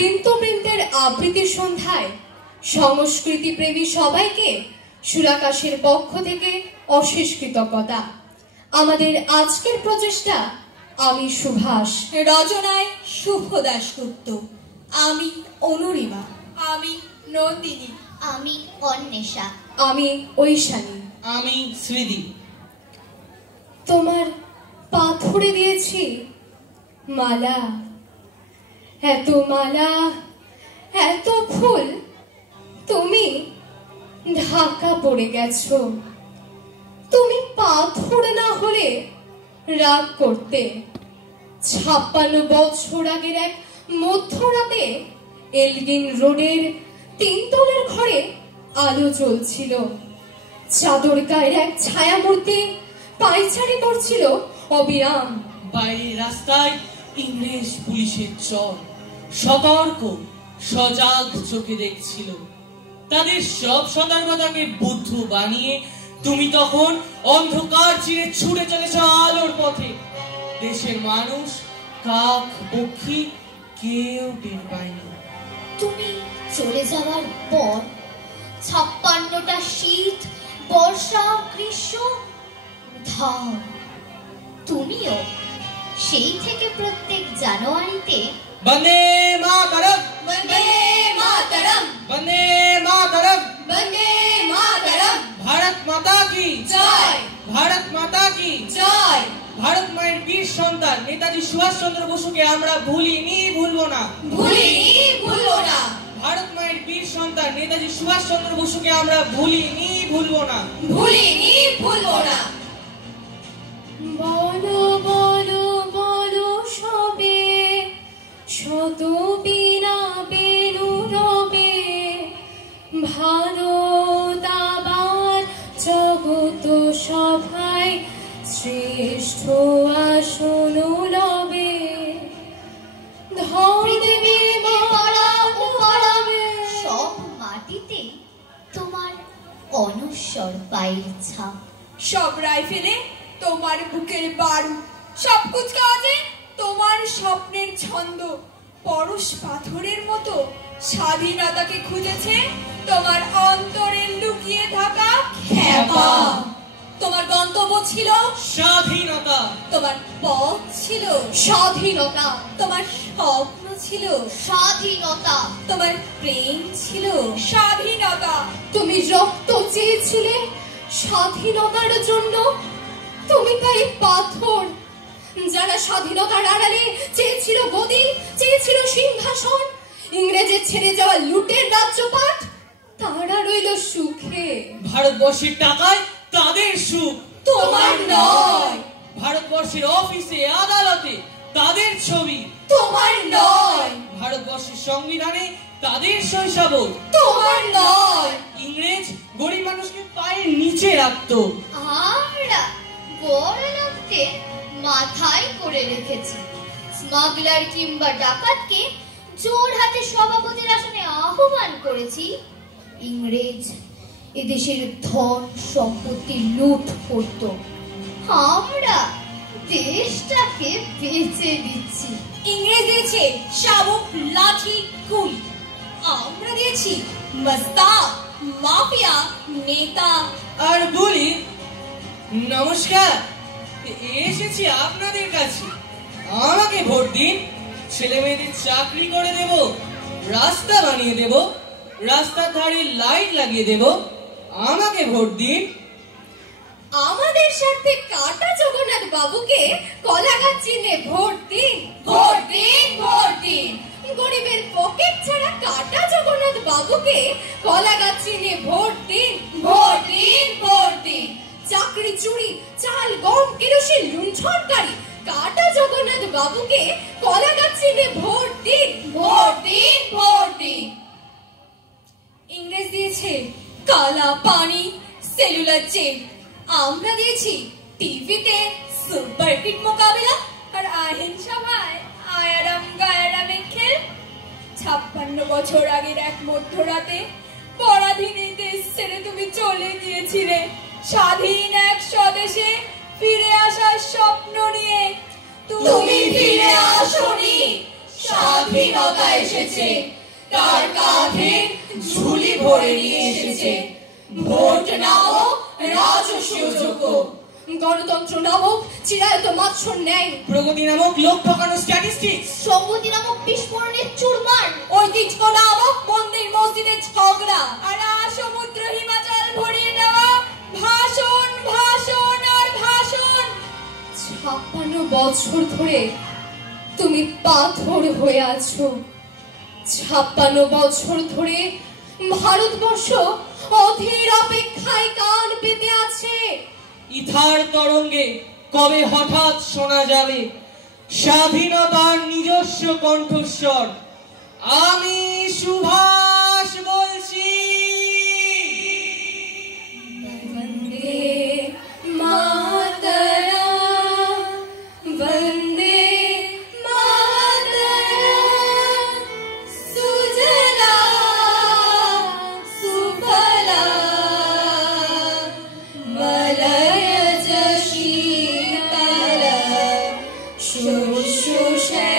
বৃন্তবৃন্দের আবৃত্তি সন্ধ্যায় সংস্কৃতি প্রেমী সবাইকে সুরাকাশের পক্ষ থেকে অশেষ কৃতজ্ঞতা। আমাদের আজকের প্রচেষ্টা আমি সুভাষ, রচনায় শুভ দাশগুপ্ত, আমি অনুরিমা, আমি নন্দিনী, আমি অন্বেষা, আমি ঐশানী, আমি শ্রীদীপ। তোমার পা ধরে দিয়েছি মালা, এত মালা, এত ফুল, তুমি ঢাকা পড়ে গেছো। তুমি পা ধরে না হলে রাগ করতে। 56 বছর আগের এক মধ্যরাতে এলগিন রোডের 3 তলার ঘরে আলো জ্বলছিল। চাদর গায়ের এক ছায়ামূর্তি পায়চারি করছিল অবিরাম। বাইরের রাস্তায় ইংরেজ পুলিশের চর সতর্ক সজাগ চোখে দেখছিল। তাদের সব সতর্কতাকে বুদ্ধ বানিয়ে তুমি তখন অন্ধকার চিরে ছুটে চলেছ আলোর পথে। দেশের মানুষ, কাক, পক্ষী কেউ টের পায়নি। তুমি চলে যাওয়ার পর 56টা শীত, বর্ষা, গ্রীষ্ম, ধাও। তুমিও সেই থেকে প্রত্যেক জানুয়ারিতে বন্দে মাতরম, বন্দে মাতরম, বন্দে মাতরম, বন্দে মাতরম, ভারত মাতা কি জয়, ভারত মাতা কি জয়। ভারত মায়ের বীর সন্তান নেতাজি সুভাষচন্দ্র বসুকে আমরা ভুলিনি, ভুলবো না। ভুলিনি, ভুলবো না। ভারত মায়ের বীর সন্তান নেতাজি সুভাষচন্দ্র বসুকে আমরা ভুলিনি, ভুলবো না। ভুলিনি, ভুলবো না। বলো বলো বলো সবে, শত বিনা বেনু রবে। ভারত আবার জগত সভায় শ্রেষ্ঠ আসন লবে। ধরদেবীর পরাণ পরাবে, সব মাটিতে তোমার অনশ্বর পায়ের ছাপ। সব রাইফেলে তোমার বুকের বারু, সব কুচকাওয়াজে তোমার স্বপ্নের ছন্দ। পরশ পাথরের মতো স্বাধীনতাকে খুঁজেছে তোমার অন্তরে লুকিয়ে থাকা খ্যাপা। তোমার গন্তব্য ছিল স্বাধীনতা, তোমার পথ ছিল স্বাধীনতা, তোমার স্বপ্ন ছিল স্বাধীনতা, তোমার প্রেম ছিল স্বাধীনতা। তুমি রক্ত চেয়েছিলে স্বাধীনতার জন্য, তুমি তাই পাথর। যারা স্বাধীনতার আড়ালে চেয়েছিল গদি, চেয়েছিল সিংহাসন, ইংরেজের ছেড়ে যাওয়া লুটের রাজ্যপাট, তারা রইল সুখে। ভারতবর্ষের টাকায় তাদের সুখ, তোমার নয়, ভারতবর্ষের অফিসে আদালতে তাদের ছবি, তোমার নয়, ভারতবর্ষের সংবিধানে তাদের শৈশবোধ, তোমার নয়। ইংরেজ গরিব মানুষকে পায়ের নিচে রাখতো। আমরা বড় লোকদের মাথায় করে রেখেছি। স্মাগলার কিংবা ডাকাতকে জোর হাতে সভাপতির আসনে আহ্বান করেছি। ইংরেজ এদেশের ধন সম্পত্তি লুট করত, আমরা দেশটাকে বেঁচে দিচ্ছি। ইংরেজ দিয়েছে শাবক, লাঠি, গুলি, আমরা দিয়েছি মস্তাক, মাফিয়া, নেতা আর বলি নমস্কার, এসেছি আপনাদের কাছে, আমাকে ভোট দিন। ছেলে মেয়েদের চাকরি করে দেব, রাস্তা বানিয়ে দেব, রাস্তার ধারে লাইট লাগিয়ে দেব, আমাকে ভোট দিন। আমাদের স্বার্থে কাটা জগন্নাথ বাবুকে কলাগাছ চিহ্নে ভোট দিন, ভোট দিন, ভোট দিন। গরিবের পকেট ছাড়া কাটা জগন্নাথ বাবুকে কলাগাছ চিহ্নে ভোট দিন, ভোট দিন, ভোট দিন। চাকরি চুরি, চাল, গম, কেরোসিন লুণ্ঠনকারী কাটা জগন্নাথ বাবুকে কলাগাছ চিহ্নে ভোট দিন, ভোট দিন, ভোট দিন। ইংরেজ দিয়েছে কালা পানি, সেলুলার জেল, আমরা দিয়েছি টিভিতে সুপার হিট মোকাবেলা আর আইন সভায় আয়ারাম গায়ারামের খেল। 56 বছর আগের এক মধ্যরাতে পরাধীন এই দেশ ছেড়ে তুমি চলে গিয়েছিলে স্বাধীন এক স্বদেশে ফিরে আসার স্বপ্ন নিয়ে। তুমি ফিরে আসোনি, স্বাধীনতা এসেছে, তার কাঁধে ঝুলি ভরে নিয়ে এসেছে ভোট নামক রাজস্বীয় যোগ্য, গণতন্ত্র নামক চিরায়ত মাৎসর ন্যায়, প্রগতি নামক লোক ঠকানো স্ট্যাটিস্টিক্স, সংগতি নামক বিস্ফোরণের চুরমার, ঐতিহ্য নামক মন্দির মসজিদের ঝগড়া, আর সমুদ্র হিমাচল ভরিয়ে দেওয়া ভাষণ ভাষণ আর ভাষণ। 56 বছর ধরে তুমি পাথর হয়ে আছো। 56 বছর ধরে ভারতবর্ষ অধীর অপেক্ষায় কান পেতে আছে। ইথার তরঙ্গে কবে হঠাৎ শোনা যাবে স্বাধীনতার নিজস্ব কণ্ঠস্বর। আমি সুভাষ বলছি। বন্দে মাতরম, বন্দে মাতরম, সুজলা সুফলা মলয়জ শীতল শুশ্রূষে